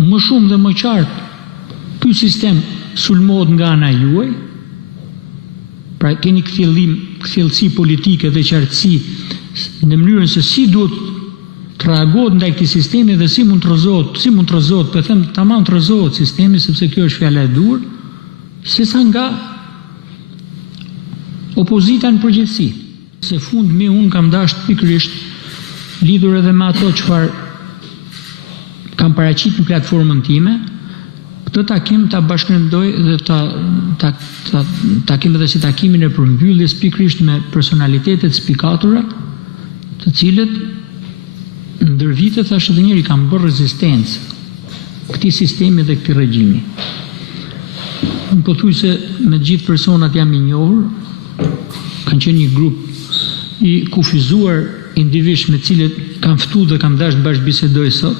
më shumë dhe më qartë ky sistem sulmohet nga ana juaj, pra keni kthjellësi politike dhe qartësi në mënyrën se si duhet të reagohet ndaj këtij sistemi dhe si mund të rrezohet, po them tamam të rrezohet sistemi, sepse kjo është fjala e dur, sesa nga opozita në përgjithësi. Se fundmi unë kam dashur pikërisht lidhur edhe me ato çfarë kam paraqit në platformën time, këtë takim ta bashkëndoj dhe takim edhe si takimin e përmbylljes pikërisht me personalitetet spikatura, të cilët ndër vite thash edhe njëri kanë bërë rezistencë këtij sistemi dhe këtij regjimi. Unë po thuj se me gjithë personat jam i njohur, kanë qenë një grup i kufizuar individësh me cilët kam ftuar dhe kam dashur të bashkëbisedoj sot.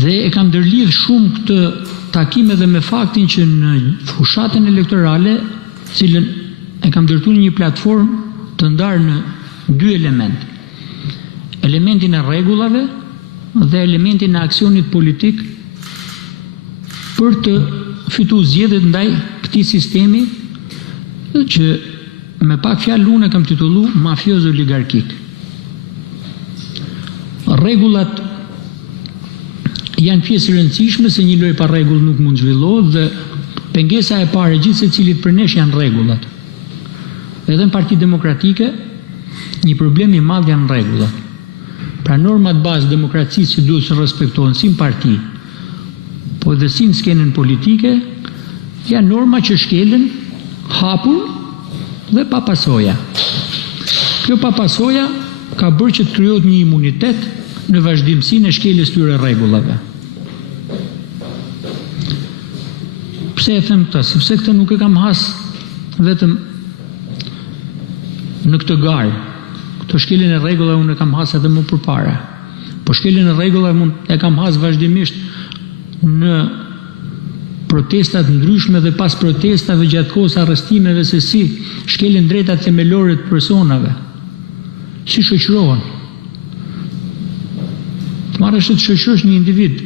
Dhe e kam ndërlidh shumë këtë takim edhe me faktin që në fushatën elektorale, cilën e kam ndërtuar një platformë të ndarë në dy elemente. Elementin e rregullave dhe elementin e aksionit politik për të fituar zgjedhjet ndaj këtij sistemi që me pak fjalë unë kam titulluar mafioz oligarkik. Rregullat janë pjesë e rëndësishme se një lojë pa rregull nuk mund zhvillohet dhe pengesa e parë e gjithë secilit për nesh janë rregullat. Edhe në Partitë Demokratike një problem i madh janë rregullat. Pra normat bazë demokracisë që duhet të respektohen si në parti, po edhe si në skenën politike, janë norma që shkelen hapur dhe pa pasoja. Kjo pa pasoja ka bërë që të krijohet një imunitet në vazhdimsinë e shkeljes tyre rregullave. Pse e them këtë? Sepse këtë nuk e kam has vetëm në këtë garë. Këtë shkeljen e rregullave unë e kam has edhe më përpara. Po shkeljen e rregullave e kam has vazhdimisht në protestat ndryshme dhe pas protestave gjatë kohës arrestimeve se si shkelen drejtat themelore të personave, si shoqërohen. Të marrësh të shoqërosh një individ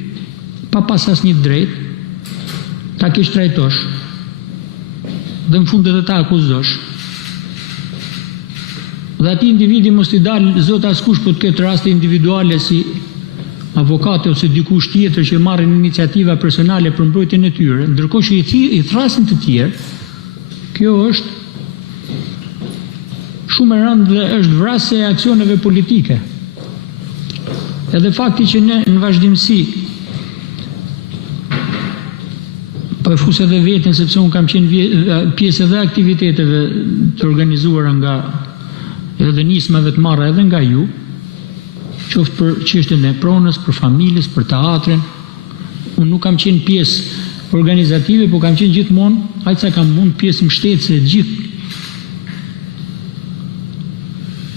pa pas asnjë drejt, ta kesh trajtosh dhe në fund edhe ta akuzosh. Dhe ati individi mos t'i dalë zot askush po të ketë raste individuale si avokate ose dikush tjetër që marrin iniciativa personale për mbrojtjen e tyre, ndërkohë që i thrasin të tjerë, kjo është shumë e rëndë dhe është vrasje e aksioneve politike. Edhe fakti që ne në vazhdimsi, po e fus edhe veten sepse unë kam qenë pjesë edhe aktiviteteve të organizuara nga edhe nismave të marra edhe nga ju, qoftë për çështjen e pronës, për familjes, për teatrin. Unë nuk kam qenë pjesë organizative, po kam qenë gjithmonë, aq sa kam mund, pjesë mbështetëse e gjithë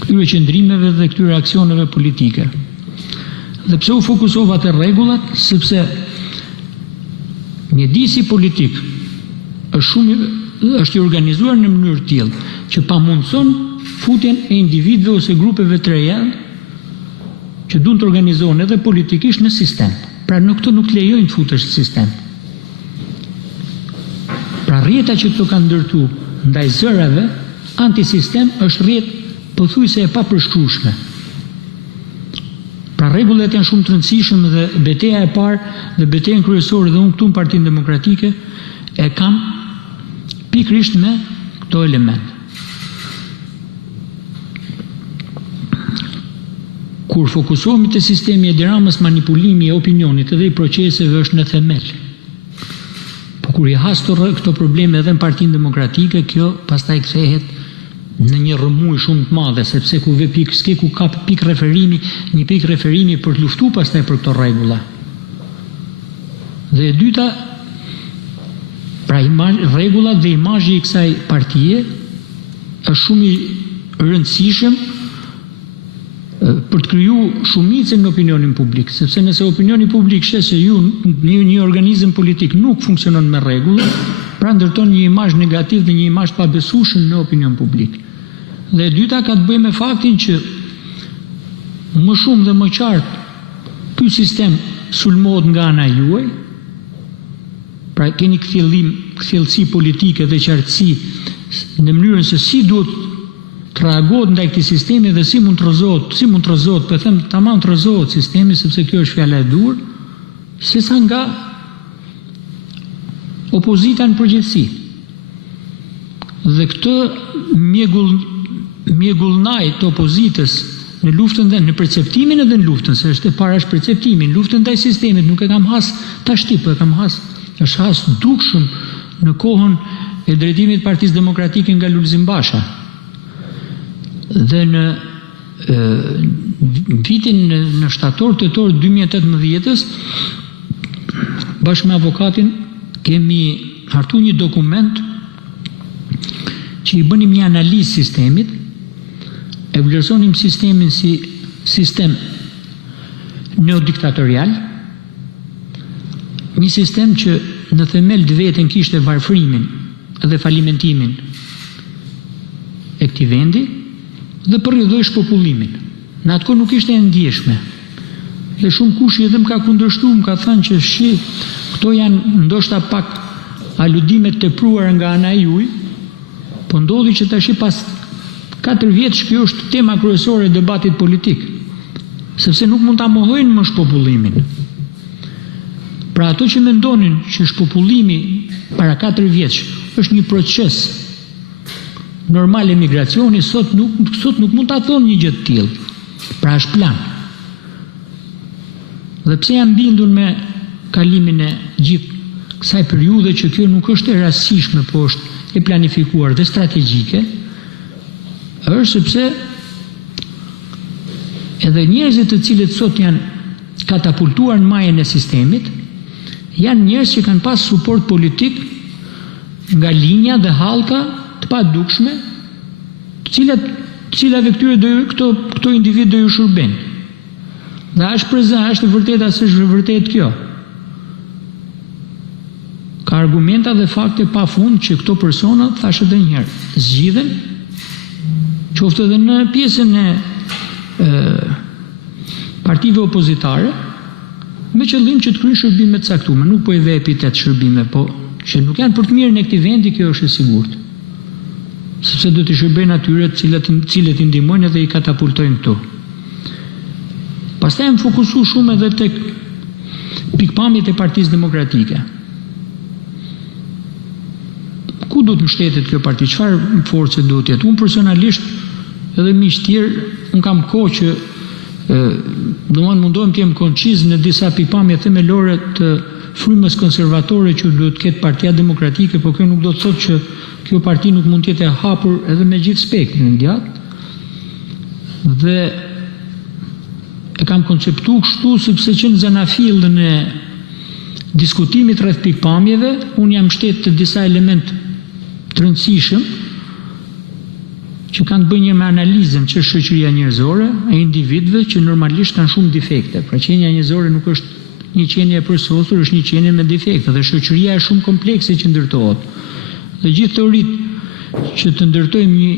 këtyre qëndrimeve dhe këtyre aksioneve politike. Dhe pse u fokusova te rregullat? Sepse mjedisi politik është i organizuar në mënyrë tillë që pamundson futjen e individëve ose grupeve të reja që duan të organizohen edhe politikisht në sistem. Pra në këtë nuk lejojnë të futesh në sistem. Pra rrjeta që këto kanë ndërtu ndaj zërave antisistem është rrjet pothuajse e papërshkrueshme. Pra rregullat janë shumë të rëndësishme dhe betejë e parë dhe betejën kryesore dhe unë këtu në Partinë Demokratike e kam pikërisht me këto elemente. Kur fokusohemi te sistemi Edi Ramës, manipulimi e opinionit edhe i proceseve është në themel. Po kur i has këto probleme edhe në Partinë Demokratike, kjo pastaj kthehet në një rrëmuj shumë të madhe, sepse ku ve pikë s'ke ku ka pikë referimi, një pikë referimi për të luftuar pastaj për këto rregulla. Dhe e dyta, pra rregullat dhe imazhi i kësaj partie është shumë i rëndësishëm për të kriju shumicën në opinionin publik, sepse nëse opinioni publik sheh se një organizëm politik nuk funksionon me rregulla, pra ndërton një imazh negativ dhe një imazh pa besueshëm në opinion publik. Dhe e dyta ka të bëjë me faktin që më shumë dhe më qartë ky sistem sulmohet nga ana juaj, pra keni kthjellësi politike dhe qartësi në mënyrën se si duhet të reagohet ndaj këtij sistemi dhe si mund të rrezohet, po them tamam të rrezohet sistemi, sepse kjo është fjala e dur, sesa nga opozita në përgjithësi. Dhe këtë mjegullnaj të opozitës në luftën dhe në perceptimin edhe në luftën, se është e para është perceptimi, në luftën ndaj sistemit, nuk e kam has tashti, po e kam është has dukshëm në kohën e drejtimit të Partisë Demokratike nga Lulzim Basha. Dhe në vitin në shtator-tetor 2018-ës, bashkë me avokatin kemi hartu një dokument që i bënim një analizë sistemit, e vlerësonim sistemin si sistem neodiktatorial, një sistem që në themel të vetën kishte varfrimin dhe falimentimin e këtij vendi dhe përrjedhoi shpopullimin. Në atë kohë nuk ishte e ndjeshme. Dhe shumë kush edhe më ka kundërshtuar, më ka thënë që këto janë ndoshta pak aludime të tepruara nga ana juaj, po ndodhi që tash pas 4 vjetësh kjo është tema kryesore e debatit politik, sepse nuk mund ta mohojnë më shpopullimin. Pra ato që mendonin që shpopullimi para 4 vjetësh është një proces normal emigracioni, sot nuk mund ta thonë një gjë të tillë. Pra është plan. Dhe pse janë bindur me kalimin e gjithë kësaj periudhe që kjo nuk është e rastësishme, po është e planifikuar dhe strategjike, është sepse edhe njerëzit të cilët sot janë katapultuar në majën e sistemit, janë njerëz që kanë pas suport politik nga linja dhe hallka të padukshme, cilave këto individ do ju shërben. Dhe është vërtet asë është vërtet kjo. Ka argumenta dhe fakte pa fund që këto persona, thashë edhe njëherë, zgjidhen, qoftë edhe në pjesën e partive opozitare, me qëllim që të kryejnë shërbime të caktuara, nuk po i dhe epitet shërbime, po që nuk janë për të mirën e këtij vendi, kjo është e sigurt. Sepse do të shërbejnë atyre cilët i ndihmojnë edhe i katapultojnë këtu. Pastaj jam fokusuar shumë edhe tek pikpamjet e Partisë Demokratike. Ku do të mbështetet kjo parti? Çfarë force do të jetë? Unë personalisht edhe miq tjerë, unë kam kohë që mundohem të jem konciz në disa pikpamje themelore të frymës konservatore që duhet të ketë Partia Demokratike, por kjo nuk do të thotë që kjo parti nuk mund të jetë e hapur edhe me gjithë spektrin gjatë. Dhe e kam konceptu kështu sepse që në zanafillën e diskutimit rreth pikpamjeve, unë jam mbështet të disa elementë të rëndësishëm që kanë të bëjnë me analizën që është shoqëria njerëzore e individëve që normalisht kanë shumë defekte. Pra qenia njerëzore nuk është një qenie e përsosur, është një qenie me defekte dhe shoqëria është shumë komplekse që ndërtohet. Dhe gjithë teoritë që të ndërtojmë një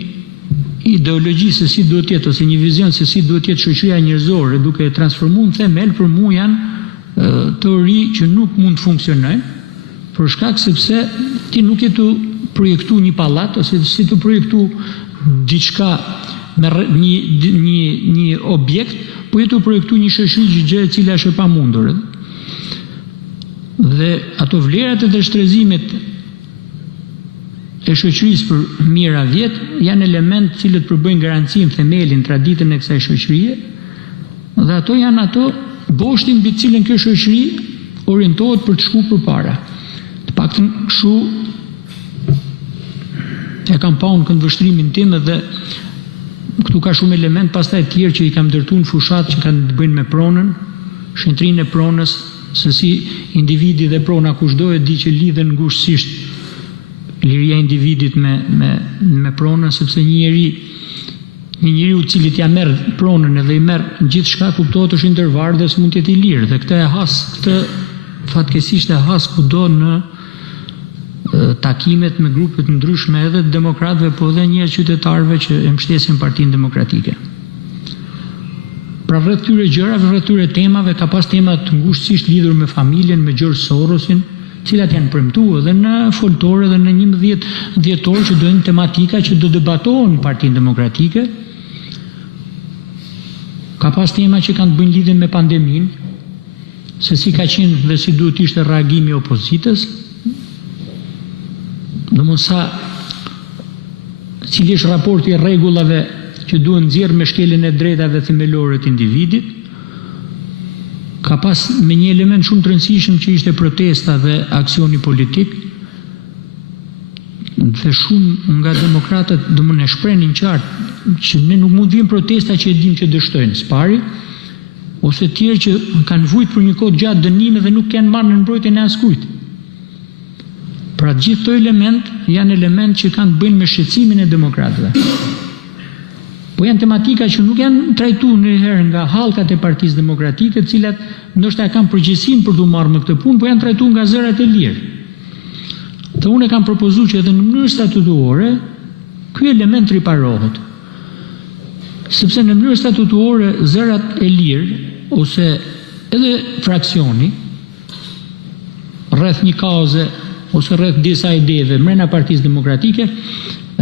ideologji se si duhet jetë ose një vizion se si duhet jetë shoqëria njerëzore duke e transformuar në themel, për mua janë teori që nuk mund të funksionojnë për shkak sepse ti nuk je të projektu një pallat ose si të projektu diçka me një objekt, po je të projektu një shoqëri gjë e cila është e pamundur. Dhe ato vlerat e shtrezimet e shoqërisë për mijëra vjet janë elementë cilët përbëjnë garancinë, themelin, traditën e kësaj shoqërie, dhe ato janë ato boshtin mbi të cilën kjo shoqëri orientohet për të shkuar përpara. Të paktën kështu e kam pa unë këndvështrimin tim dhe këtu ka shumë element pastaj tjerë që i kam ndërtuar në fushat që kanë të bëjnë me pronën, shëntrinë e pronës, se si individi dhe prona kushdo e di që lidhen ngushtësisht liria e individit me pronën, sepse një njeriu i cili ja merr pronën edhe i merr gjithçka, kuptohet është ndërvarr dhe s'mund të jetë i lirë, dhe këtë fatkeqësisht e has kudo në takimet me grupe të ndryshme edhe të demokratëve, po edhe njerëz qytetarëve që e mbështesin Partinë Demokratike. Pra rreth këtyre gjërave, rreth këtyre temave, ka pas tema të ngushtësisht lidhur me familjen, me George Sorosin, cilat janë premtuar edhe në foltore dhe në 11 dhjetor që do jenë tematika që do debatohen në Partinë Demokratike. Ka pas tema që kanë të bëjnë lidhje me pandeminë, se si ka qenë dhe si duhet ishte reagimi i opozitës. Cili është raporti i rregullave që duhen nxjerrë me shkeljen e drejtave themelore të individit. Ka pas me një element shumë të rëndësishëm që ishte protesta dhe aksioni politik. Dhe shumë nga demokratët e shprehin qartë që ne nuk mund vijmë protesta që e dim që dështojnë spari, ose të tjerë që kanë vujt për një kohë gjatë dënime dhe nuk kanë marrë në mbrojtjen e askujt. Pra gjithë këto element janë element që kanë të bëjnë me shqetësimin e demokratëve. Po janë tematika që nuk janë trajtuar ndonjëherë nga hallkat e Partisë Demokratike, të cilat ndoshta kanë përgjegjësinë për të marrë me këtë punë, po janë trajtuar nga zërat e lirë. Dhe unë kam propozuar që edhe në mënyrë statutore ky element riparohet. Sepse në mënyrë statutore zërat e lirë ose edhe fraksioni rreth një kauze ose rreth disa ideve brenda Partisë Demokratike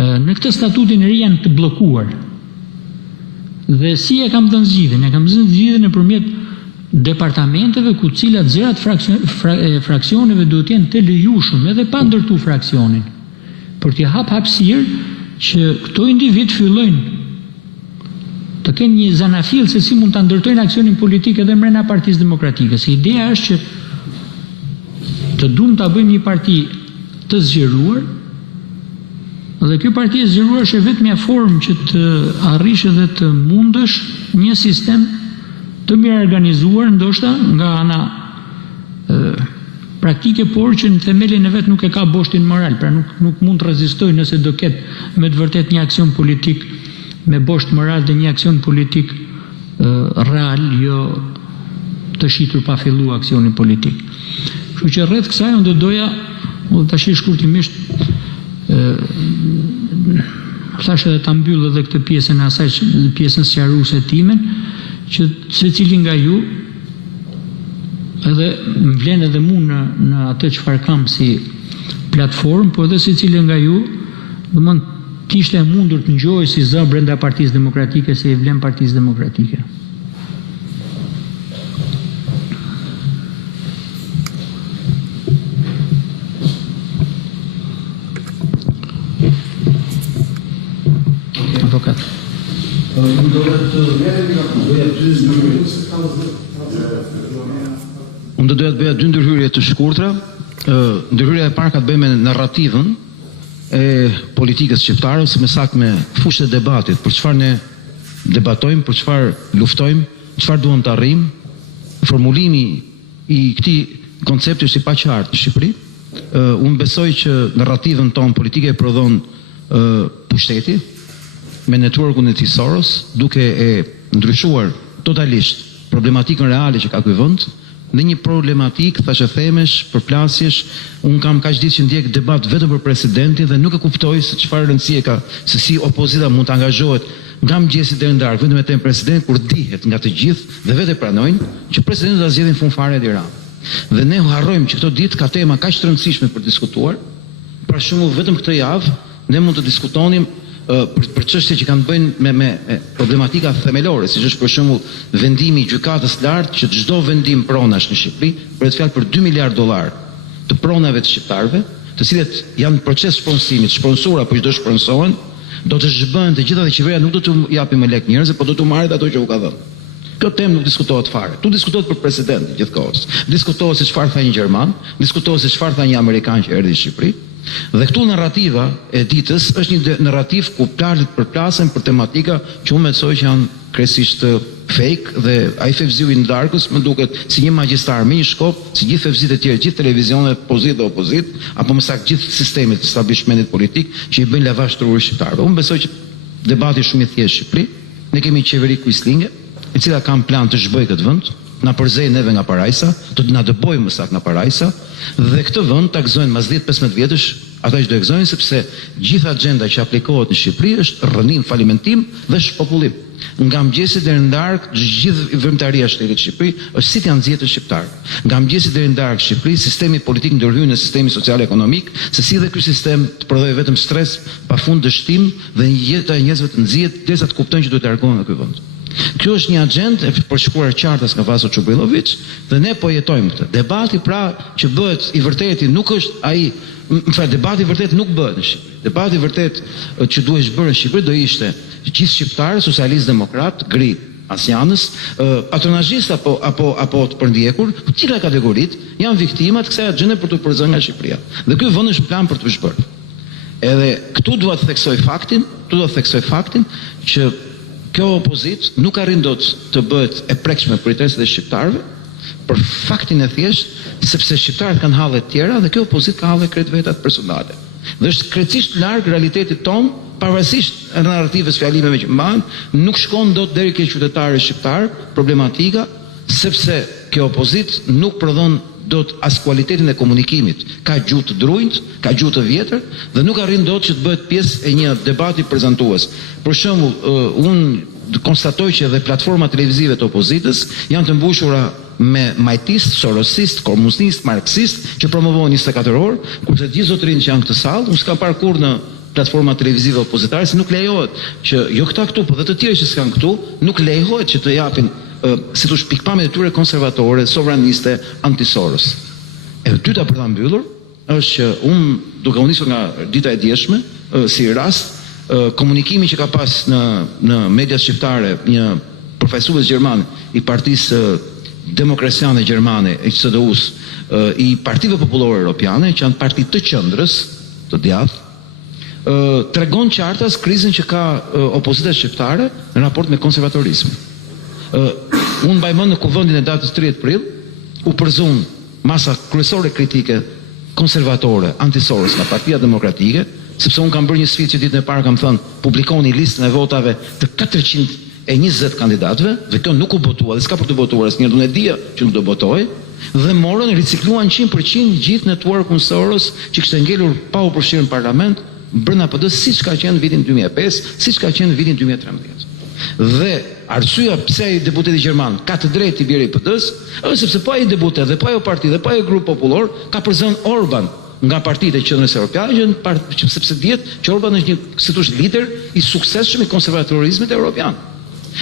në këtë statutin e ri janë të bllokuar. Dhe si e kam dhënë zgjidhjen? E kam dhënë zgjidhjen nëpërmjet departamenteve ku cilat zërat fraksioneve duhet jenë të lejushëm edhe pa ndërtu fraksionin, për t'i hap hapësirë që këto individ fillojnë të kenë një zanafil se si mund të ndërtojnë aksionin politik edhe brenda Partisë Demokratike. Se ideja është që të duam ta bëjmë një parti të zgjeruar, dhe kjo parti e zgjeruar është vetëm një formë që të arrish edhe të mundësh një sistem të mirë organizuar, ndoshta nga ana praktike, por që në themelin e vet nuk e ka boshtin moral, pra nuk mund të rezistojë nëse do ketë me të vërtet një aksion politik me bosht moral dhe një aksion politik real, jo të shitur pa fillu aksionin politik. Kështu që rreth kësaj unë do doja, tash shkurtimisht thash edhe ta mbyll edhe këtë pjesën e asaj, pjesën sqaruese timen, që secili nga ju edhe më vlen edhe mu në atë çfarë kam si platformë, po edhe secili nga ju domthon kishte e mundur të ngjojë si zë brenda Partisë Demokratike se i vlen Partisë Demokratike. Avokat. Unë do doja të bëja dy ndërhyrje të shkurtra. Ndërhyrja e parë ka të bëjë me narrativën e politikës shqiptare, ose më saktë me fushën e debatit, për çfarë ne debatojmë, për çfarë luftojmë, çfarë duam të arrijmë. Formulimi i këtij koncepti është i paqartë në Shqipëri. Unë besoj që narrativën tonë politike e prodhon pushteti me networkun e tij Soros, duke e ndryshuar totalisht problematikën reale që ka ky vend në një problematik, thashë themesh, përplasjesh. Unë kam kaq ditë që ndjek debat vetëm për presidentin dhe nuk e kuptoj se çfarë rëndësie ka, se si opozita mund të angazhohet nga mëngjesi deri në darkë vetëm me temë president, kur dihet nga të gjithë dhe vetë pranojnë që presidenti do ta zgjedhin fund fare në Tiranë. Dhe ne harrojmë që këto ditë ka tema kaq të rëndësishme për diskutuar. Për shembull, vetëm këtë javë ne mund të diskutonim për çështje që kanë të bëjnë me problematika themelore, siç është për shembull vendimi i gjykatës lartë që çdo vendim pronash në Shqipëri, për të fjalë për $2 miliard të pronave të shqiptarëve, të cilët janë në proces shpronësimi, shpronësura apo që do shpronësohen, do të zhbëhen të gjitha dhe qeveria nuk do të japi më lek njerëzve, por do të marrë ato që u ka dhënë. Kjo temë nuk diskutohet fare. Tu diskutohet për presidentin gjithkohës. Diskutohet se çfarë tha një gjerman, diskutohet se çfarë tha një amerikan që erdhi në Shqipëri. Dhe këtu narrativa e ditës është një narrativ ku palët përplasen për tematika që unë mendoj që janë krejtësisht fake, dhe ai fevziu i ndarkës më duket si një magjistar me një shkop, si gjithë fevzit e tjerë, gjithë televizionet, pozitë dhe opozit, apo më saktë gjithë sistemit të establishmentit politik që i bëjnë lavash truri shqiptarëve. Unë besoj që debati është shumë i thjeshtë në Shqipëri. Ne kemi një qeveri quislinge, e cila ka plan të zhbojë këtë vend, na përzej neve nga parajsa, të na dëbojë më saktë nga parajsa, dhe këtë vend ta gëzojnë mas 10-15 vjetësh, ata që do e gëzojnë sepse gjithë agenda që aplikohet në Shqipëri është rrënim, falimentim dhe shpopullim. Nga mëngjesi deri në darkë, gjithë vëmtaria e shtetit Shqipëri është si të janë nxjerrë shqiptar. Nga mëngjesi deri në darkë Shqipëri, sistemi politik ndërhyn në sistemi social ekonomik, se si dhe ky sistem të prodhojë vetëm stres, pafund dështim dhe jeta e njerëzve të nxjihet derisa të kuptojnë që duhet të largohen nga ky vend. Kjo është një agendë e përshkruar qartas nga Vaso Çubrilović dhe ne po jetojmë këtë. Debati pra që bëhet i vërtetë nuk është ai, debati i vërtet nuk bëhet në Shqipëri. Debati i vërtet që duhet bërë në Shqipëri do ishte gjithë shqiptarë, socialist demokrat, gri, asjanës, patronazhist apo të përndjekur, të tilla kategoritë janë viktimat kësaj agjende për të përzënë nga Shqipëria. Dhe ky vend është plan për të zhbërë. Edhe këtu dua të theksoj faktin që kjo opozitë nuk arrin dot të bëhet e prekshme për interesat e shqiptarëve, për faktin e thjeshtë sepse shqiptarët kanë halle të tjera dhe kjo opozitë ka halle krevetat personale. Dhe është krejtësisht larg realitetit ton, pavarësisht narrativës, fjalimeve që mbahen, nuk shkon dot deri ke qytetarë shqiptar problematika, sepse kjo opozitë nuk prodhon dot as kualitetin e komunikimit. Ka gjuhë të drujt, ka gjuhë të vjetër dhe nuk arrin dot që të bëhet pjesë e një debati prezantues. Për shembull, unë konstatoj që edhe platformat televizive të opozitës janë të mbushura me majtist, sorosist, komunist, marksist që promovojnë 24 orë, kurse gjithë zotërinë që janë këtë sallë, unë s'kam parë kurrë në platforma televizive opozitare se nuk lejohet që jo këta këtu, por dhe të tjerë që s'kan këtu, nuk lejohet që të japin si thosh pikpamjet e tyre konservatore, sovraniste, anti-Soros. E dyta për ta mbyllur është që unë duke u nisur nga dita e djeshme, si rast, komunikimi që ka pas në mediat shqiptare një përfaqësues gjerman i Partisë Demokraciane Gjermane, e CDU-s, i Partive Popullore Europiane, që janë parti të qendrës, të djathtë, tregon qartas krizën që ka opozita shqiptare në raport me konservatorizmin. Unë mbaj mend në kuvendin e datës 30 prill u përzun masa kryesore kritike konservatore, anti-Soros nga Partia Demokratike, sepse unë kam bërë një sfidë që ditën e parë kam thënë publikoni listën e votave të 420 kandidatëve dhe kjo nuk u botua dhe s'ka për të botuar asnjëherë, unë e dija që nuk do botojë dhe morën ricikluan 100% gjithë networkun Soros që kishte ngelur pa u përfshirë në parlament brenda PD-s siç ka qenë vitin 2005, siç ka qenë vitin 2013. Dhe arsyeja pse ai deputeti gjerman ka të drejtë i bjerë i PD-s është sepse po ai deputet dhe po ajo parti dhe po ai grup popullor ka përzën Orban nga partitë e qendrës europiane, sepse dihet që Orban është një si thosh lider i suksesshëm i konservatorizmit evropian.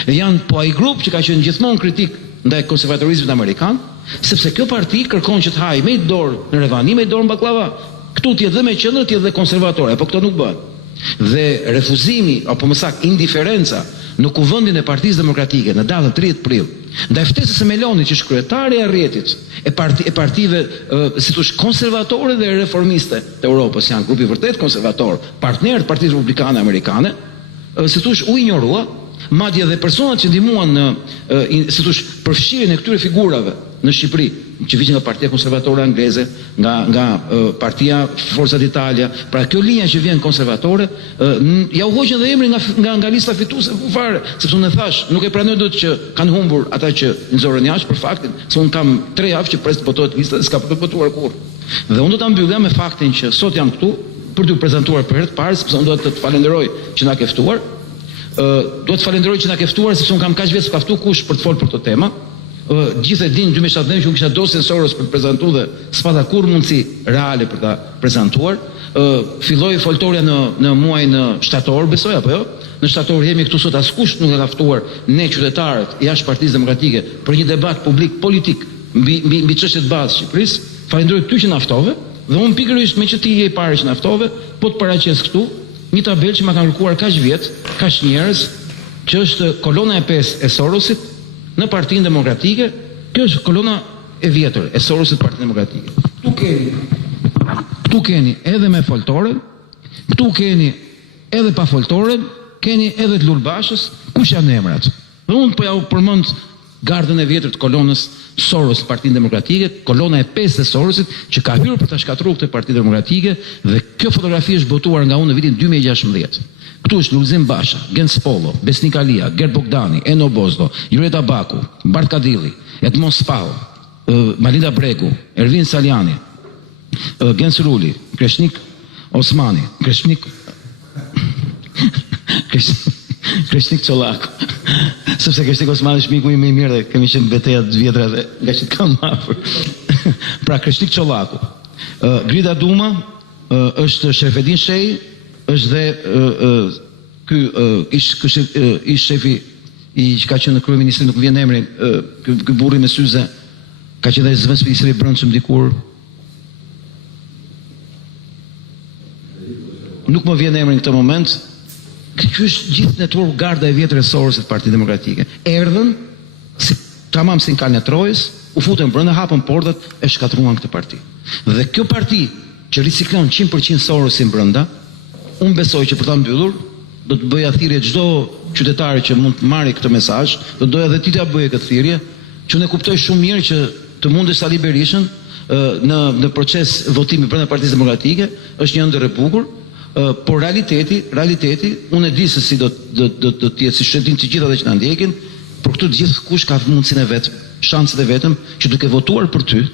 Dhe janë po ai grup që ka qenë gjithmonë kritik ndaj konservatorizmit amerikan, sepse kjo parti kërkon që të hajë me dorë në Revani, me dorë në baklava. Këtu ti edhe me qendrë, ti edhe konservatore, po këto nuk bën. Dhe refuzimi apo më saktë indiferenca në kuvendin e Partisë Demokratike në datën 30 prill, ndaj ftesës së Melonit që është kryetari i rrjetit e partive si thosh konservatore dhe reformiste të Europës, janë grupi vërtet konservator, partnerët e Partisë Republikane Amerikane, si thosh u injorua, madje edhe personat që ndihmuan në si thosh përfshirjen e këtyre figurave në Shqipëri, që vijnë nga Partia Konservatore Angleze, nga Partia Forza d'Italia, pra kjo linja që vjen konservatore, ja u hoqën dhe emrin nga lista fituese fare, sepse unë thash, nuk e pranoj dot që kanë humbur ata që nxorën jashtë për faktin se unë kam 3 javë që pres të botohet lista dhe s'ka për të botuar kurrë. Dhe unë do ta mbyllja me faktin që sot jam këtu për t'u prezantuar për herë të parë, sepse unë do të falenderoj që na ke ftuar. Do të falenderoj që na ke ftuar sepse unë kam kaq vetë s'ka ftuar kush për të folur për këtë temë. Gjithë e dinë 2017 që unë kisha dosjen Soros për të prezantuar dhe s'pata kurrë mundësi reale për ta prezantuar. Filloi foltorja në muajin shtator, besoj apo jo? Në shtator jemi këtu sot, askush nuk e ka ftuar ne qytetarët jashtë Partisë Demokratike për një debat publik politik mbi çështjet të bazë të Shqipërisë. Falenderoj ty që na ftove dhe unë pikërisht me që ti je i pari që na ftove, po të paraqes këtu një tabelë që ma kanë kërkuar kaq vjet, kaq njerëz, që është kolona e 5 e Sorosit në Partinë Demokratike. Kjo është kolona e vjetër e Sorosit Partinë Demokratike. Këtu keni edhe me foltoren, këtu keni edhe pa foltoren, keni edhe të Lulbashës, kush janë emrat. Dhe unë po ja u përmend gardën e vjetër të kolonës Soros Partinë Demokratike, kolona e 5 e Sorosit që ka hyrë për ta shkatruar këtë Parti Demokratike dhe kjo fotografi është botuar nga unë në vitin 2016. Këtu është Lulzim Basha, Gens Polo, Besnik Alia, Gert Bogdani, Eno Bozdo, Jureta Baku, Bart Kadilli, Edmond Spau, Malinda Bregu, Ervin Saljani, Gens Ruli, Kreshnik Osmani, Kreshnik Çollaku. Sepse Kreshnik Osmani është miku im i mirë dhe kemi qenë betejat vjetra dhe nga që të kam afër. Pra Kreshnik Çollaku. Grida Duma është Sherfedin Shej, është dhe ish shefi i që ka qenë në kryeministri, nuk vjen emri, ky burri me syze, ka qenë dhe zëvendës ministri i brendshëm dikur. Nuk më vjen emri në këtë moment. Ky është gjithë network garda e vjetër e Sorosit Parti Demokratike. Erdhën si tamam si në kalën e Trojës, u futën brenda, hapën portat, e shkatruan këtë parti. Dhe kjo parti që riciklon 100% Sorosin brenda, unë besoj që për ta mbyllur do të bëja thirrje çdo qytetari që mund të marrë këtë mesazh, do doja edhe ti ta bëje këtë thirrje, që ne kuptoj shumë mirë që të mundesh Sali Berishën në proces votimi brenda Partisë Demokratike është një ëndër e bukur. Por realiteti, unë e di se si do të jetë, si shëntin të gjitha dhe që na ndjekin, por këtu gjithë kush ka mundësinë e vet, shanset e vetëm që duke votuar për ty,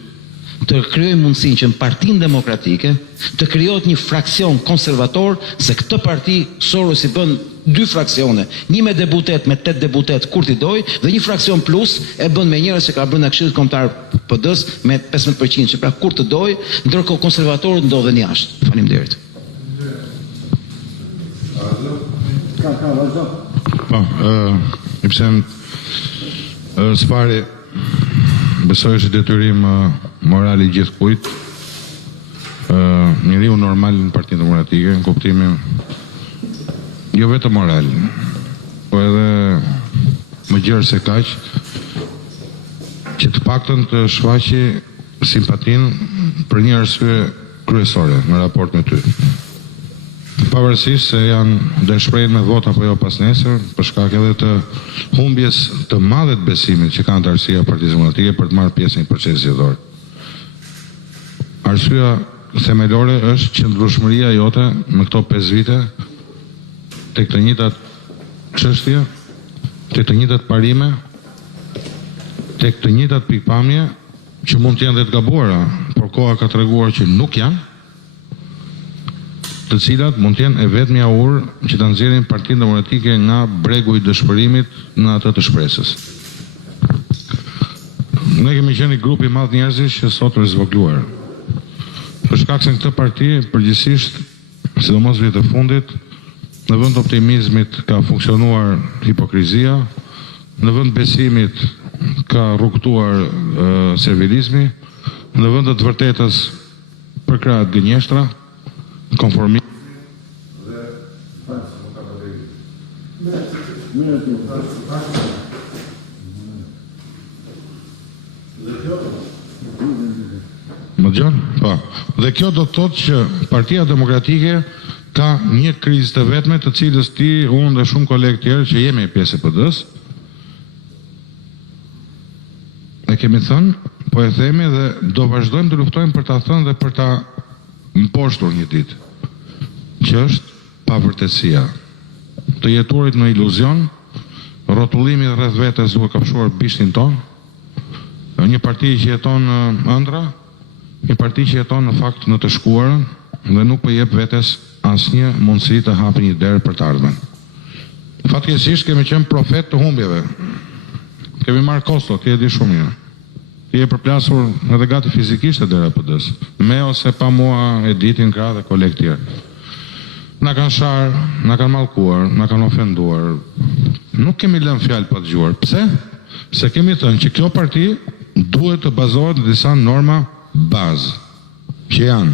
të krijojë mundësinë që në Partinë Demokratike të krijohet një fraksion konservator, se këtë parti Soros i bën 2 fraksione, një me deputet, me 8 deputet kur ti doj, dhe një fraksion plus e bën me njerëz që ka brenda Këshillit Kombëtar PD-s me 15%, që pra kur të doj, ndërkohë konservatorët ndodhen jashtë. Faleminderit. Po, i pësem s'pari besoj është detyrim moral i gjithë kujt, njeriu normal në Partinë Demokratike, në kuptimin jo vetëm moral, po edhe më gjerë se kaq, që të paktën të shfaqi simpatin për një arsye kryesore në raport me ty. Pavarësisht se janë do shprehen me vot apo jo pas nesër, për shkak edhe të humbjes të madhe të besimit që kanë antarësia e Partisë Demokratike për të marrë pjesë në procesin zgjedhor. Arsyeja themelore është qëndrueshmëria jote me këto 5 vite tek të njëjtat çështje, tek të njëjtat parime, tek të njëjtat pikpamje që mund të jenë dhe të gabuara, por koha ka treguar që nuk janë, të cilat mund të jenë e vetmja urë që të nxjerrin Partinë Demokratike nga bregu i dëshpërimit në atë të shpresës. Ne kemi qenë një grup i madh njerëzish që sot është zvogluar. Për shkak se në këtë parti përgjithsisht, sidomos vitet e fundit, në vend optimizmit ka funksionuar hipokrizia, në vend besimit ka rrugtuar servilizmi, në vend të vërtetës përkrahet gënjeshtra, konformi Më dëgjon? Po. Dhe kjo do të thotë që Partia Demokratike ka një krizë të vetme, të cilës ti, unë dhe shumë kolegë tjerë që jemi pjesë e PD-s, e kemi thënë, po e themi dhe do vazhdojmë të luftojmë për ta thënë dhe për ta mposhtur një ditë, që është pavërtetësia, të jetuarit në iluzion, rrotullimi rreth vetes duke kafshuar bishtin ton, një parti që jeton në ëndra, një parti që jeton në fakt në të shkuarën dhe nuk po jep vetes asnjë mundësi të hapë një derë për të ardhmen. Fatkeqësisht kemi qenë profet të humbjeve. Kemi marrë kosto, ti e di shumë mirë. Ti e përplasur edhe gati fizikisht e dera PD-s. Me ose pa mua Editin Krah dhe kolegë tjerë. Na kanë sharë, na kanë mallkuar, na kanë ofenduar. Nuk kemi lënë fjalë pa dëgjuar. Pse? Se kemi thënë që kjo parti duhet të bazohet në disa norma bazë, që janë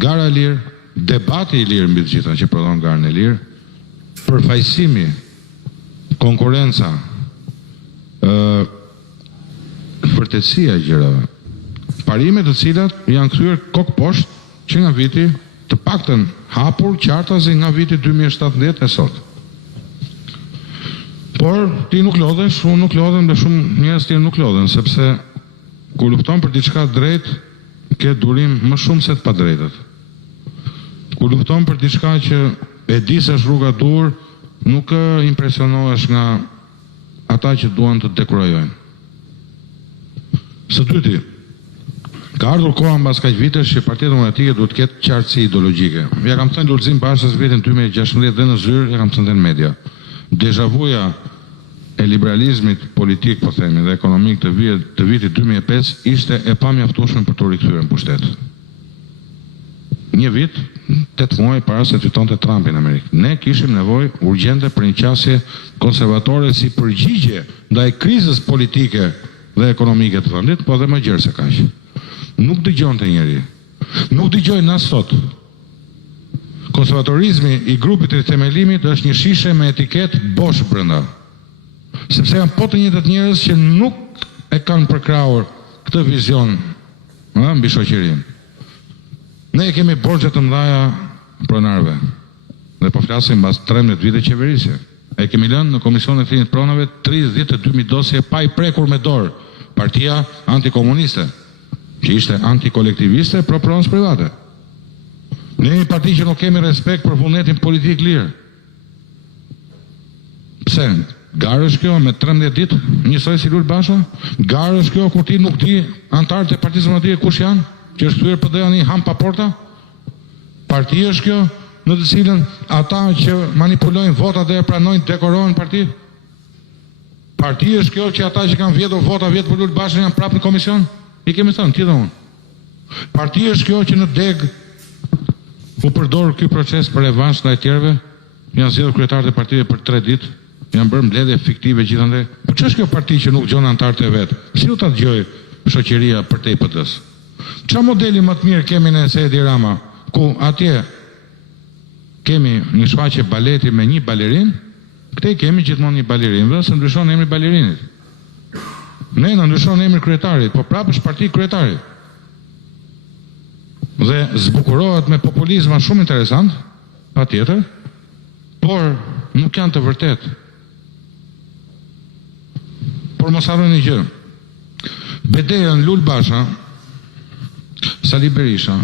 gara e lirë, debati i lirë mbi të gjitha që prodhon garën e lirë, përfaqësimi, konkurenca, vërtetësia e gjërave, parime të cilat janë kthyer kokë poshtë që nga viti të paktën hapur qartazi nga viti 2017 e sot. Por ti nuk lodhesh, unë nuk lodhem dhe shumë njerëz tjerë nuk lodhen, sepse kur lufton për diçka drejt, ke durim më shumë se të padrejtët. Kur lufton për diçka që e di se është rruga dur, nuk impresionohesh nga ata që duan të dekurojojnë. Së dyti, ka ardhur koha mbas kaq vitesh që Partia Demokratike duhet të ketë qartësi ideologjike. Ja kam thënë Lulzim Bashës vitin 2016 dhe në zyrë, ja kam thënë në media. Dejavuja e liberalizmit politik, po themi, dhe ekonomik të vitit 2005 ishte e pamjaftueshme për të rikthyer në pushtet. Një vit, 8 muaj para se fitonte Trumpi në Amerikë. Ne kishim nevojë urgjente për një qasje konservatore si përgjigje ndaj krizës politike dhe ekonomike të vendit, po dhe më gjerë se kaq. Nuk dëgjonte njeri. Nuk dëgjojnë as sot. Konservatorizmi i grupit të themelimit është një shishe me etiket Bosch brenda. Sepse janë po të njëjtat njerëz që nuk e kanë përkrahur këtë vizion mbi shoqërinë. Ne kemi borxhe të mëdha pronarëve. Dhe po flasim mbas 13 vite qeverisje. E kemi lënë në Komisionin e Klimit Pronave 32.000 dosje pa i prekur me dorë. Partia antikomuniste, që ishte antikolektiviste, pro pronës private. Ne jemi parti që nuk kemi respekt për vullnetin politik lirë. Pse? Garë është kjo me 13 ditë, njësoj si Lul Basha? Garë është kjo kur ti nuk di antarët e Partisë Demokratike kush janë, që është thyer PD-ja një ham pa porta? Parti është kjo në të cilën ata që manipulojnë votat dhe e pranojnë dekorohen parti? Parti është kjo që ata që kanë vjedhur vota vjet për Lul Bashën janë prapë në komision? I kemi thënë, ti dhe unë. Parti është kjo që në deg u përdor ky proces për revansh ndaj tjerëve, janë zgjedhur kryetarët e partive për 3 ditë, janë bërë mbledhje fiktive gjithandaj. Po ç'është kjo parti që nuk dëgjon antarët e vet? Si u ta dëgjoj shoqëria për te PD-s? Ç'a modeli më të mirë kemi ne se Edi Rama, ku atje kemi një shfaqje baleti me një balerin, këte kemi gjithmonë një balerin, dhe se ndryshon emri balerinit. Ne në ndryshon emri kryetarit, po prapë është parti kryetarit. Dhe zbukurohet me populizma shumë interesant, pa tjetër, por nuk janë të vërtet. Por mos harroni një gjë. Bedejën Lul Basha, Sali Berisha,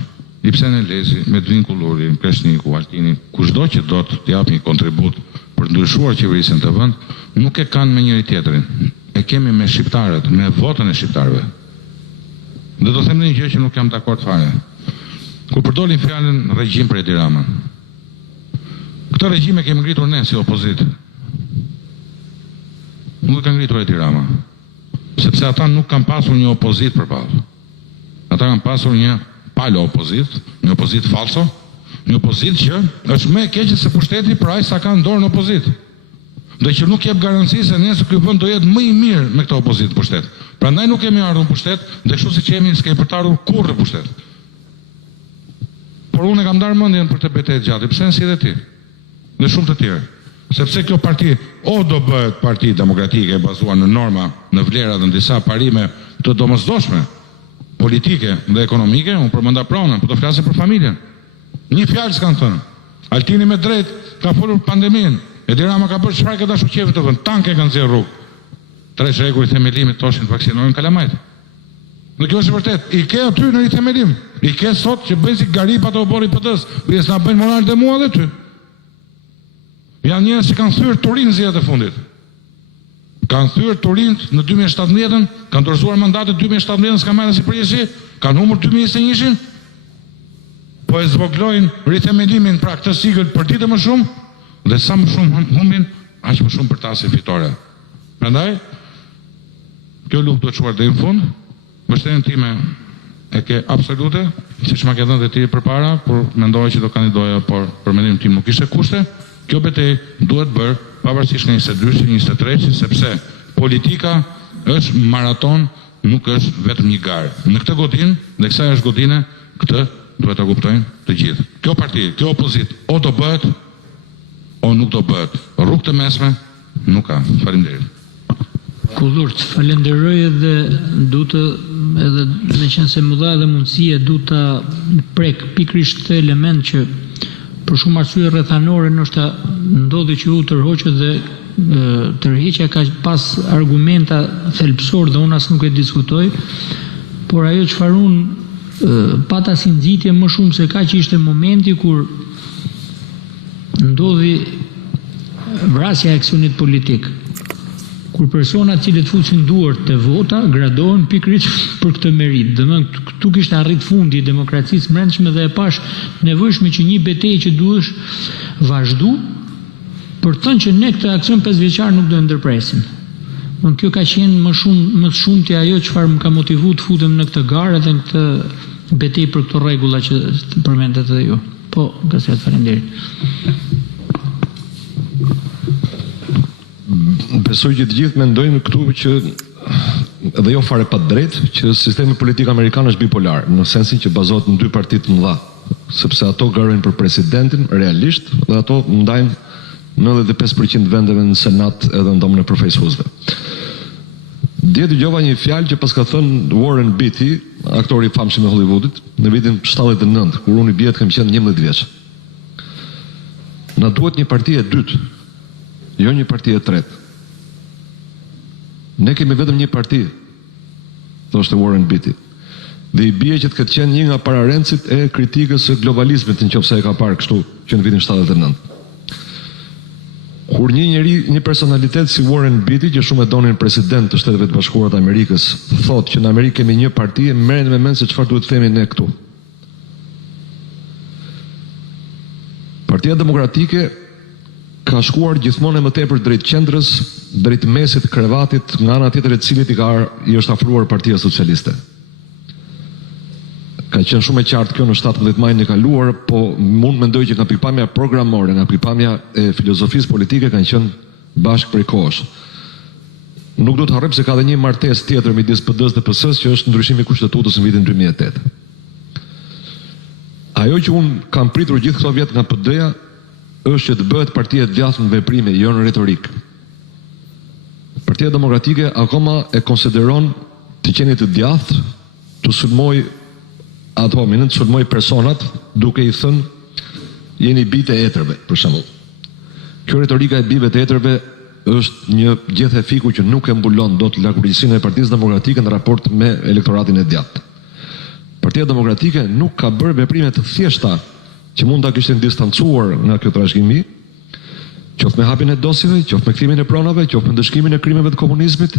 Lipsen Elezi, Medvin Kulluri, Kreshniku, Altini, kushdo që do të japë një kontribut për ndryshuar qeverisjen të vend, nuk e kanë me njëri tjetrin. E kemi me shqiptarët, me votën e shqiptarëve. Dhe do them një gjë që nuk jam dakord fare. Kur përdolin fjalën regjim për Edi Ramën. Këtë regjim e kemi ngritur ne si opozit. Nuk e ka ngritur Edi Rama. Sepse ata nuk kanë pasur një opozit përballë. Ata kanë pasur një palo opozit, një opozit falso, një opozit që është më e keqe se pushteti për aq sa kanë dorë në opozit. Dhe që nuk jep garanci se nesër ky vend do jetë më i mirë me këtë opozit pushtet. Prandaj nuk kemi ardhur në pushtet, dhe kështu siç jemi s'ke për të ardhur kurrë në pushtet. Por unë kam ndarë mendjen për të betejë gjatë, pse si dhe ti? Dhe shumë të tjerë. Sepse kjo parti o do bëhet parti demokratike e bazuar në norma, në vlera dhe në disa parime të domosdoshme, politike dhe ekonomike, unë përmenda pronën, po të flasë për familjen. Një fjalë s'kan thënë. Altini me drejt ka folur pandemin. Edi Rama ka bërë çfarë që dashu qefi të vend. Tanke kanë nxjerrë rrugë. 3 rregull i themelimit thoshin vaksinojnë kalamajt. Në kjo është vërtet. I ke aty në rithemelim. I ke sot që bëjnë si garip ato bori PD-s. Pjesë na bëjnë moral dhe mua dhe ty. Janë njerëz që kanë thyer Turin zgjedhjet e fundit. Kanë thyer Turin në 2017-ën, kanë dorëzuar mandatet 2017-ën, s'ka marrë si përgjegjësi, kanë humbur 2021-shin. Po e zvoglojnë rithemelimin pra këtë sigël për ditë më shumë, dhe sa më shumë humbin, aq më shumë për tasje fitore. Prandaj, kjo luftë duhet çuar deri në fund. Mbështetjen time e ke absolute, siç ma ke dhënë dhe ti përpara, kur mendova që do kandidoja, por për mendimin tim nuk ishte kushte. Kjo betejë duhet bërë pavarësisht nga 22-shin, 23-shin, sepse politika është maraton, nuk është vetëm një garë. Në këtë godinë, dhe kësaj është godine, këtë duhet ta kuptojnë të gjithë. Kjo parti, kjo opozit, o do bëhet, o nuk do bëhet. Rrugë të mesme nuk ka. Faleminderit. Kullurt, falenderoj edhe du të, edhe me qenë se më dha edhe mundësia, du të prek pikrisht këtë element që për shumë arsye rrethanore ndoshta ndodhi që u tërhoqet dhe tërheqja ka pas argumenta thelbësor dhe unë as nuk e diskutoj, por ajo çfarë unë pata si nxitje më shumë se kaq ishte momenti kur ndodhi vrasja e aksionit politik, kur personat cilët fusin duart të vota gradohen pikërisht për këtë merit. Domethënë këtu kishte arrit fundi i demokracisë brendshme dhe e pash nevojshme që një betejë që duhesh vazhdu për të thënë që ne këtë aksion 5 vjeçar nuk do e ndërpresim. Unë kjo ka qenë më shumë të ajo çfarë më ka motivuar të futem në këtë garë dhe në këtë betejë për këto rregulla që përmendet edhe ju. Po, gazet, faleminderit. Besoj që të gjithë mendojnë këtu që dhe jo fare pa drejt që sistemi politik amerikan është bipolar, në sensin që bazohet në 2 parti të mëdha, sepse ato garojnë për presidentin realisht dhe ato ndajnë 95% vendeve në senat edhe në domën e përfaqësuesve. Dje dëgjova një fjalë që pas ka thënë Warren Beatty, aktori i famshëm i Hollywoodit, në vitin 79, kur unë i bie kam qenë 11 vjeç. Na duhet një parti e dytë, jo një parti e tretë. Ne kemi vetëm një parti, thoshte Warren Beatty. Dhe i bie që të ketë qenë një nga pararencit e kritikës së globalizmit, nëse e ka parë kështu që në vitin 79. Kur një personalitet si Warren Beatty, që shumë e donin president të Shteteve të Bashkuara të Amerikës, thotë që në Amerikë kemi një parti, merren me mend se çfarë duhet themi ne këtu. Partia Demokratike ka shkuar gjithmonë më tepër drejt qendrës, drejt mesit krevatit, nga ana tjetër e cilit i është afruar Partia Socialiste. Ka qenë shumë e qartë kjo në 17 majin e kaluar, po mund mendoj që nga pikpamja programore, nga pikpamja e filozofisë politike kanë qenë bashkë prej kohësh. Nuk do të harrojmë se ka dhe një martesë tjetër midis PD-s dhe PS-s që është ndryshimi i kushtetutës në vitin 2008. Ajo që unë kam pritur gjithë këto vjet nga PD-ja është që të bëhet partia e djathtë në veprime, jo në retorik. Partia Demokratike akoma e konsideron të qenit të djathtë, të sulmoj ato minën, të sulmoj personat duke i thënë jeni bitë e etërve, për shembull. Kjo retorika e bijve të etërve është një gjethe fiku që nuk e mbulon dot lakurisinë e Partisë Demokratike në raport me elektoratin e djathtë. Partia Demokratike nuk ka bërë veprime të thjeshta që mund ta kishin distancuar nga kjo trashëgimi, qoftë me hapjen e dosjeve, qoftë me kthimin e pronave, qoftë me ndëshkimin e krimeve të komunizmit,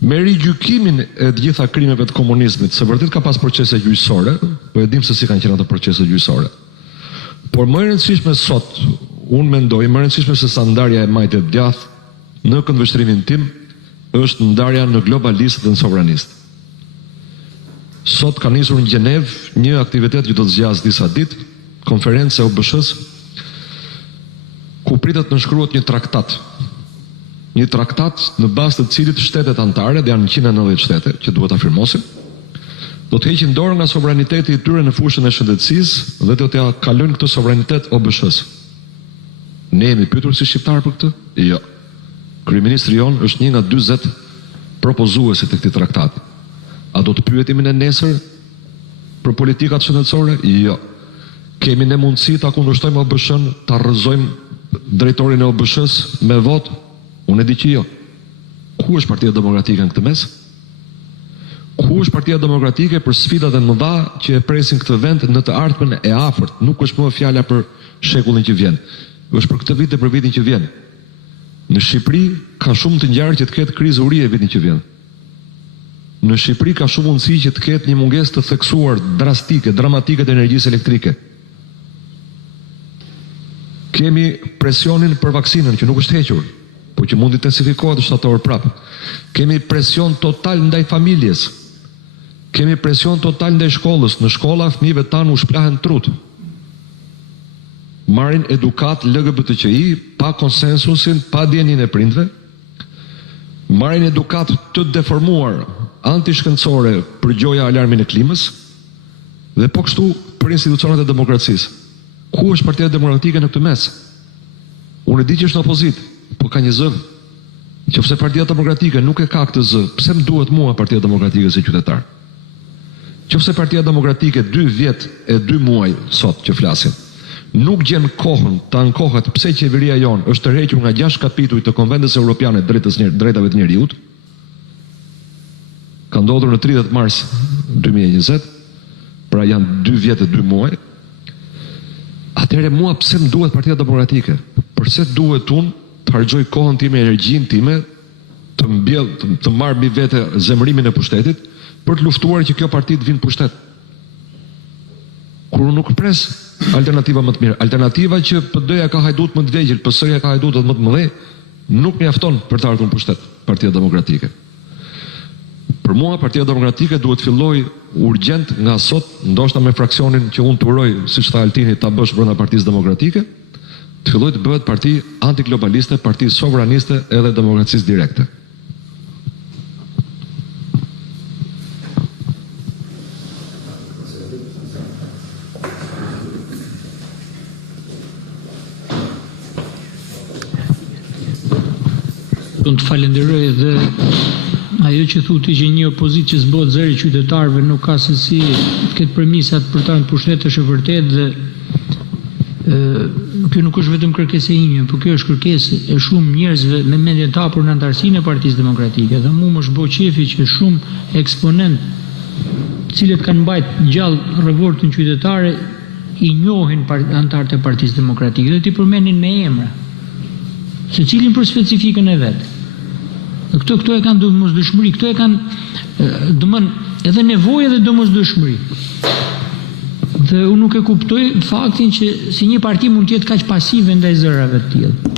me rigjykimin e të gjitha krimeve të komunizmit. Se vërtet ka pas procese gjyqësore, po e dim se si kanë qenë ato procese gjyqësore. Por më e rëndësishme sot, unë mendoj, më e rëndësishme se sa ndarja e majtë e djathtë në këndvështrimin tim, është ndarja në globalist dhe në sovranist. Sot ka nisur në Gjenev një aktivitet që do të zgjas disa ditë, konferencë e OBSH-s, ku pritet nënshkruhet një traktat. Një traktat në bazë të cilit shtetet anëtare, dhe janë 190 shtete që duhet ta firmosin, do të heqin dorë nga sovraniteti i tyre në fushën e shëndetësisë dhe do t'ia kalojnë këtë sovranitet OBSH-s. Ne jemi pyetur si shqiptar për këtë? Jo. Kryeministri jon është një nga 40 propozuesit të këtij traktati. A do të pyetim ne nesër për politikat shëndetësore? Jo. Kemi ne mundësi ta kundërshtojmë OBSH-n, ta rrëzojmë drejtorin e OBSH-s me votë? Unë e di që jo. Ku është Partia Demokratike në këtë mes? Ku është Partia Demokratike për sfidat e mëdha që e presin këtë vend në të ardhmen e afërt? Nuk është më fjala për shekullin që vjen. Është për këtë vit dhe për vitin që vjen. Në Shqipëri ka shumë të ngjarë që të ketë krizë urie vitin që vjen. Në Shqipëri ka shumë mundësi që të ketë një mungesë të theksuar drastike, dramatike të energjisë elektrike. Kemi presionin për vaksinën që nuk është hequr, po që mund të intensifikohet shtator prapë. Kemi presion total ndaj familjes. Kemi presion total ndaj shkollës. Në shkolla fëmijëve tanë u shplahen trut. Marrin edukat LGBTQI pa konsensusin, pa djenin e prindve. Marrin edukat të deformuar, antishkencore për gjoja alarmin e klimës dhe po kështu për institucionet e demokracisë. Ku është Partia Demokratike në këtë mes? Unë e di që është në opozit, po ka një zë. Qofse Partia Demokratike nuk e ka këtë zë, pse më duhet mua Partia Demokratike si qytetar? Qofse Partia Demokratike 2 vjet e 2 muaj sot që flasin, nuk gjen kohën të ankohet pse qeveria jonë është tërhequr nga 6 kapituj të Konventës Europiane drejtave të njerëzit, ka ndodhur në 30 mars 2020, pra janë 2 vjet e 2 muaj. atëherë mua pse më duhet Partia Demokratike? Përse duhet unë të harxoj kohën time, energjinë time, të mbjell, të marr mbi vete zemërimin e pushtetit për të luftuar që kjo parti të vinë në pushtet? Kur unë nuk pres alternativa më të mirë, alternativa që PD-ja ka hajdut më të vegjël, PS-ja ka hajdutat më të mëdhenj, nuk mjafton për të ardhur në pushtet Partia Demokratike. Për mua Partia Demokratike duhet filloj urgjent nga sot, ndoshta me fraksionin që unë të uroj, siç tha Altini, ta bësh brenda Partisë Demokratike, të filloj të bëhet parti antiglobaliste, parti sovraniste edhe demokracisë direkte. Unë të falenderoj dhe ajo që thuti që një opozitë që zbot zëri qytetarëve nuk ka se si të ketë premisat për ta në pushtet është e vërtet dhe kjo nuk është vetëm kërkesë e ime, por kjo është kërkesë e shumë njerëzve me mendjen të hapur në antarësinë e Partisë Demokratike. Dhe mua më shbo qefi që shumë eksponent cilët kanë mbajt gjallë revoltën qytetare i njohin antarët e Partisë Demokratike dhe t'i përmenin me emra, secilin për specifikën e vet. Këto e kanë domosdoshmëri, këto e kanë edhe nevojë dhe domosdoshmëri. Dhe unë nuk e kuptoj faktin që si një parti mund të jetë kaq pasive ndaj zërave të tillë.